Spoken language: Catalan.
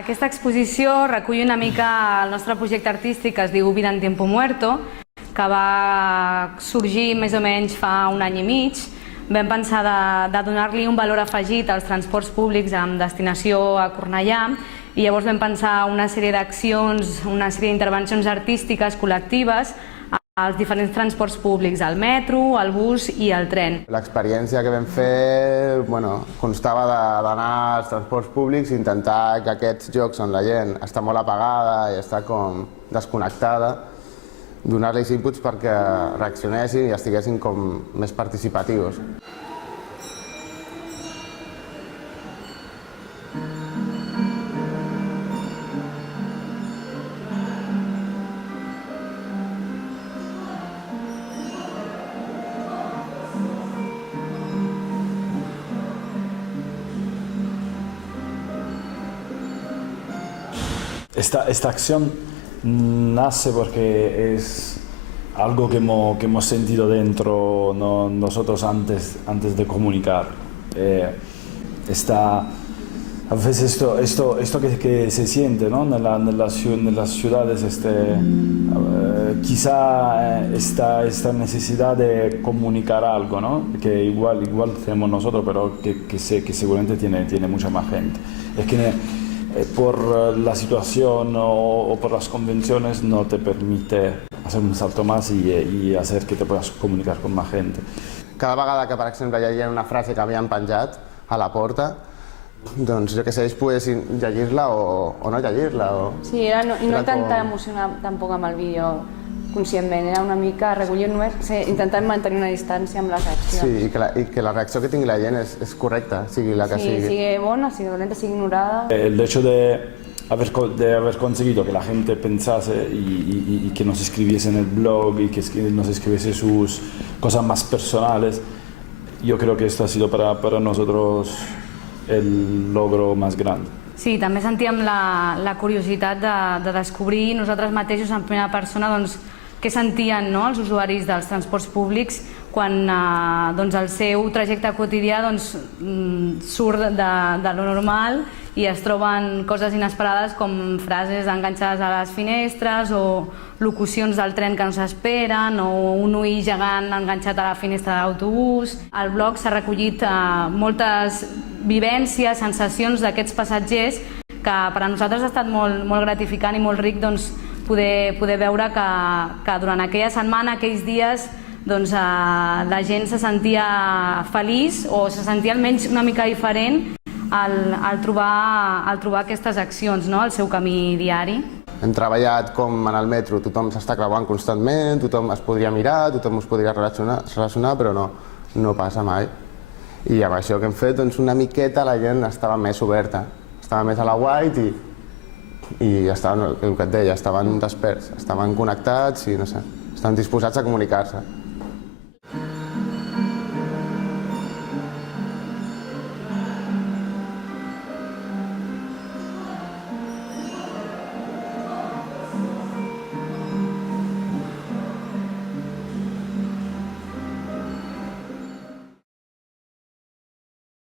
Aquesta exposició recull una mica el nostre projecte artístic que es diu Vida en Tiempo Muerto, que va sorgir més o menys fa un any i mig. Vam pensar de donar-li un valor afegit als transports públics amb destinació a Cornellà i llavors vam pensar una sèrie d'accions, una sèrie d'intervencions artístiques col·lectives als diferents transports públics, al metro, al bus i al tren. L'experiència que vam fer constava d'anar als transports públics i intentar que aquests llocs on la gent està molt apagada i està com desconnectada, donar-los inputs perquè reaccionessin i estiguessin com més participatius. Esta acción nace porque es algo que hemos sentido dentro nosotros antes de comunicar. A veces esto que se siente, ¿no? en las ciudades, quizá esta necesidad de comunicar algo, ¿no? Que igual tenemos nosotros, pero que seguramente tiene mucha más gente. Es que por la situación o por las convenciones no te permite hacer un salto más y hacer que te puedas comunicar con más gente. Cada vegada que, per exemple, hi havia una frase que havien penjat a la porta, doncs jo que sé, ells poguessin llegir-la o no llegir-la. Sí, i no intentar emocionar tampoc amb el vídeo conscientment, era una mica recollir només, intentant mantenir una distància amb les accions. Sí, i que la reacció que tingui la gent és correcta, sigui la que sigui. Sí, sigui bona, sigui dolenta, sigui ignorada. El hecho de haber conseguido que la gente pensase y que nos escribiese en el blog y que nos escribiese sus cosas más personales, yo creo que esto ha sido para nosotros el logro más grande. Sí, també sentíem la curiositat de descobrir nosaltres mateixos en primera persona què sentien els usuaris dels transports públics quan el seu trajecte quotidià surt de lo normal i es troben coses inesperades com frases enganxades a les finestres o locucions del tren que no s'esperen o un ull gegant enganxat a la finestra de l'autobús. Al blog s'ha recollit moltes vivències, sensacions d'aquests passatgers que per a nosaltres ha estat molt gratificant i molt ric poder veure que durant aquella setmana, aquells dies, la gent se sentia feliç o se sentia almenys una mica diferent al trobar aquestes accions, al seu camí diari. Hem treballat com en el metro, tothom s'està creuant constantment, tothom es podria mirar, tothom es podria relacionar, però no passa mai. I amb això que hem fet, una miqueta la gent estava més oberta, estava més a la white i estaven, el que et deia, estaven desperts, estaven connectats i no sé, estaven disposats a comunicar-se.